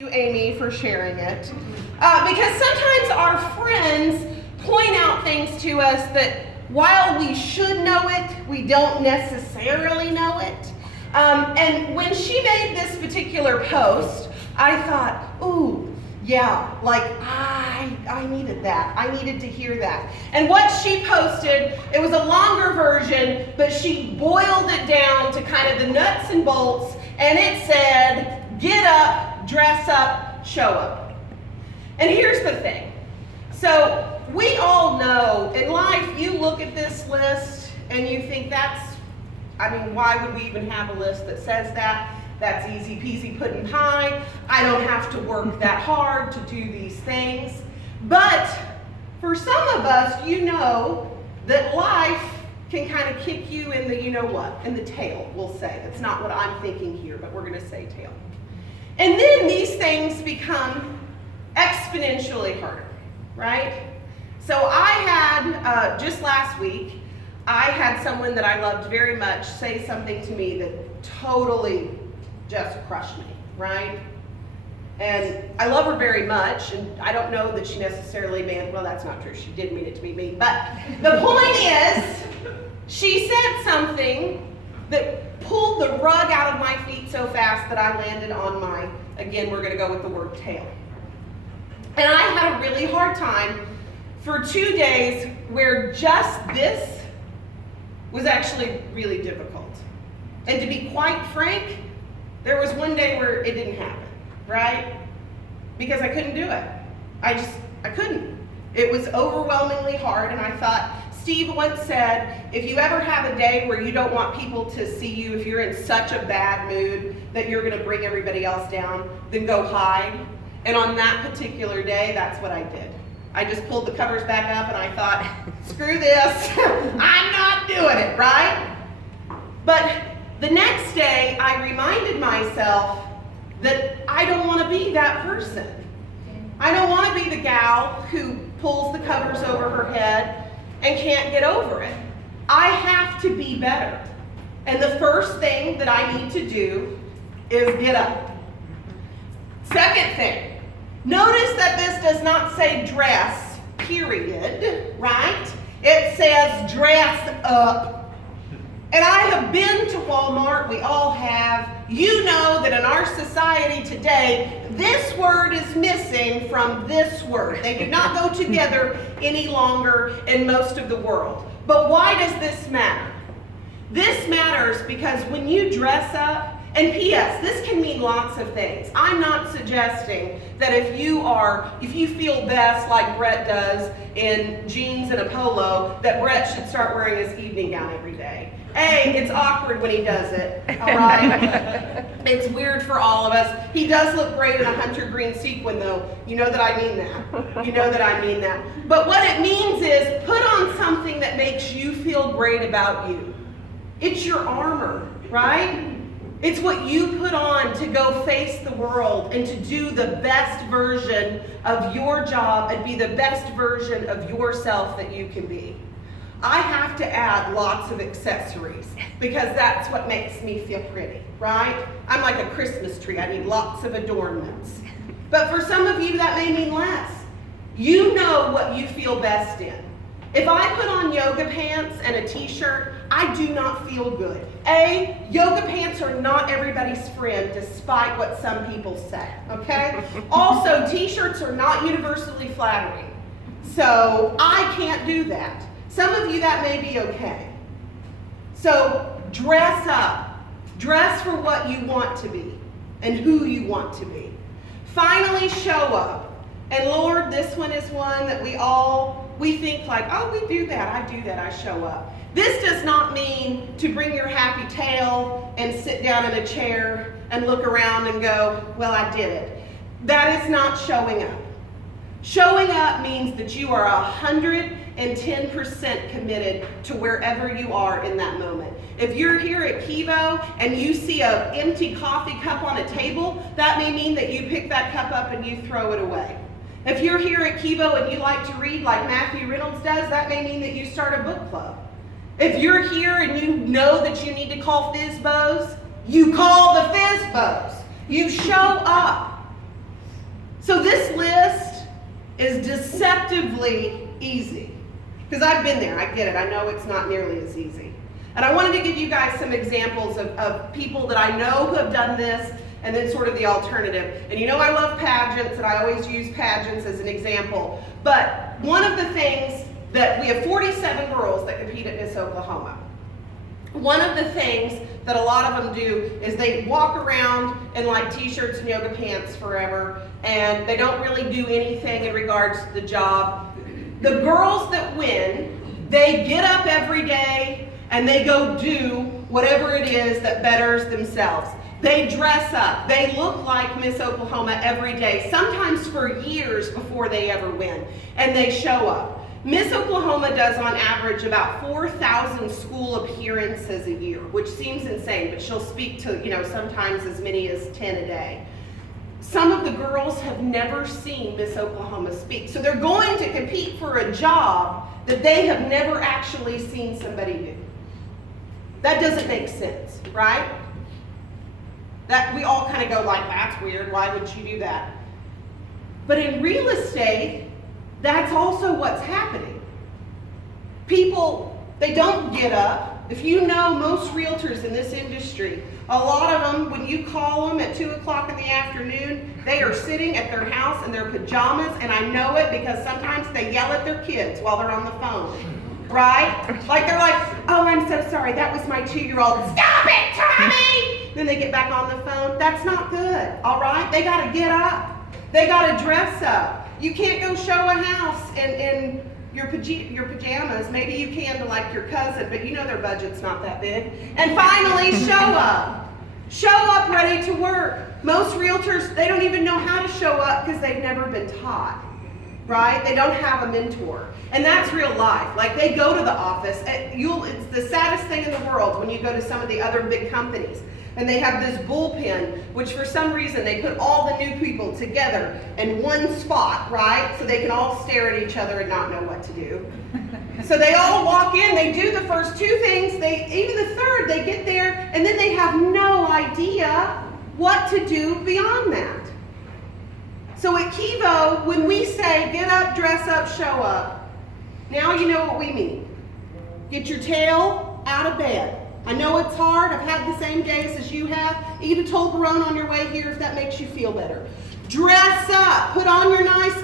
you, Amy, for sharing it. Because sometimes our friends point out things to us that while we should know it, we don't necessarily know it. And when she made this particular post, I thought, ooh, yeah, like I needed that. I needed to hear that. And what she posted, it was a longer version, but she boiled it down to kind of the nuts and bolts, and it said, get up, dress up, show up. And here's the thing. So we all know in life, you look at this list and you think why would we even have a list that says that? That's easy peasy pudding pie. I don't have to work that hard to do these things. But for some of us, you know that life can kind of kick you in the, in the tail, we'll say. That's not what I'm thinking here, but we're going to say tail. And then these things become exponentially harder, right? So I had, just last week, I had someone that I loved very much say something to me that totally just crushed me, right? And I love her very much, and I don't know that she necessarily meant, well, that's not true, she did mean it to be me, but the point is, she said something that pulled the rug out of my feet so fast that I landed on my, again, we're going to go with the word tail. And I had a really hard time for 2 days where just this was actually really difficult. And to be quite frank, there was one day where it didn't happen, right? Because I couldn't do it. I couldn't. It was overwhelmingly hard, and I thought, Steve once said, if you ever have a day where you don't want people to see you, if you're in such a bad mood that you're going to bring everybody else down, then go hide. And on that particular day, that's what I did. I just pulled the covers back up and I thought, screw this, I'm not doing it, right? But the next day, I reminded myself that I don't want to be that person. I don't want to be the gal who pulls the covers over her head and can't get over it. I have to be better. And the first thing that I need to do is get up. Second thing, notice that this does not say dress, period, right? It says dress up. And I have been to Walmart, we all have. You know that in our society today, this word is missing from this word. They do not go together any longer in most of the world. But why does this matter? This matters because when you dress up, and P.S., this can mean lots of things. I'm not suggesting that if you feel best like Brett does in jeans and a polo, that Brett should start wearing his evening gown every day. It's awkward when he does it, all right? It's weird for all of us. He does look great in a hunter green sequin, though. You know that I mean that. You know that I mean that. But what it means is put on something that makes you feel great about you. It's your armor, right? It's what you put on to go face the world and to do the best version of your job and be the best version of yourself that you can be. I have to add lots of accessories because that's what makes me feel pretty, right? I'm like a Christmas tree. I need lots of adornments. But for some of you, that may mean less. You know what you feel best in. If I put on yoga pants and a t-shirt, I do not feel good. Yoga pants are not everybody's friend, despite what some people say, okay? Also, t-shirts are not universally flattering. So I can't do that. Some of you, that may be okay. So dress up. Dress for what you want to be and who you want to be. Finally, show up. And Lord, this one is one that we think like, oh, we do that, I show up. This does not mean to bring your happy tail and sit down in a chair and look around and go, well, I did it. That is not showing up. Showing up means that you are 110% committed to wherever you are in that moment. If you're here at Kivo and you see an empty coffee cup on a table, that may mean that you pick that cup up and you throw it away. If you're here at Kivo and you like to read like Matthew Reynolds does, that may mean that you start a book club. If you're here and you know that you need to call FISBOs, you call the FISBOs. You show up. is deceptively easy. Because I've been there, I get it. I know it's not nearly as easy. And I wanted to give you guys some examples of people that I know who have done this, and then sort of the alternative. And you know I love pageants, and I always use pageants as an example. But one of the things that we have 47 girls that compete at Miss Oklahoma. One of the things that a lot of them do is they walk around in like t-shirts and yoga pants forever, and they don't really do anything in regards to the job. The girls that win, they get up every day and they go do whatever it is that betters themselves. They dress up. They look like Miss Oklahoma every day, sometimes for years before they ever win, and they show up. Miss Oklahoma does on average about 4,000 school appearances a year, which seems insane, but she'll speak to, sometimes as many as 10 a day. Some of the girls have never seen Miss Oklahoma speak, so they're going to compete for a job that they have never actually seen somebody do. That doesn't make sense, right? That we all kind of go like, that's weird, why would you do that? But in real estate, that's also what's happening. People, they don't get up. If you know most realtors in this industry, a lot of them, when you call them at 2 o'clock in the afternoon, they are sitting at their house in their pajamas, and I know it because sometimes they yell at their kids while they're on the phone, right? Like they're like, oh, I'm so sorry, that was my 2-year-old. Stop it, Tommy! Then they get back on the phone. That's not good, all right? They gotta get up. They gotta dress up. You can't go show a house in your pajamas. Maybe you can to like your cousin, but you know their budget's not that big. And finally, show up. Show up ready to work. Most realtors, they don't even know how to show up because they've never been taught, right? They don't have a mentor. And that's real life. Like they go to the office. It's the saddest thing in the world when you go to some of the other big companies. And they have this bullpen, which for some reason they put all the new people together in one spot, right? So they can all stare at each other and not know what to do. So they all walk in, they do the first 2 things, even the third, they get there, and then they have no idea what to do beyond that. So at Kivo, when we say get up, dress up, show up, now you know what we mean. Get your tail out of bed. I know it's hard. I've had the same days as you have. Eat a Toblerone on your way here if that makes you feel better. Dress up. Put on your nice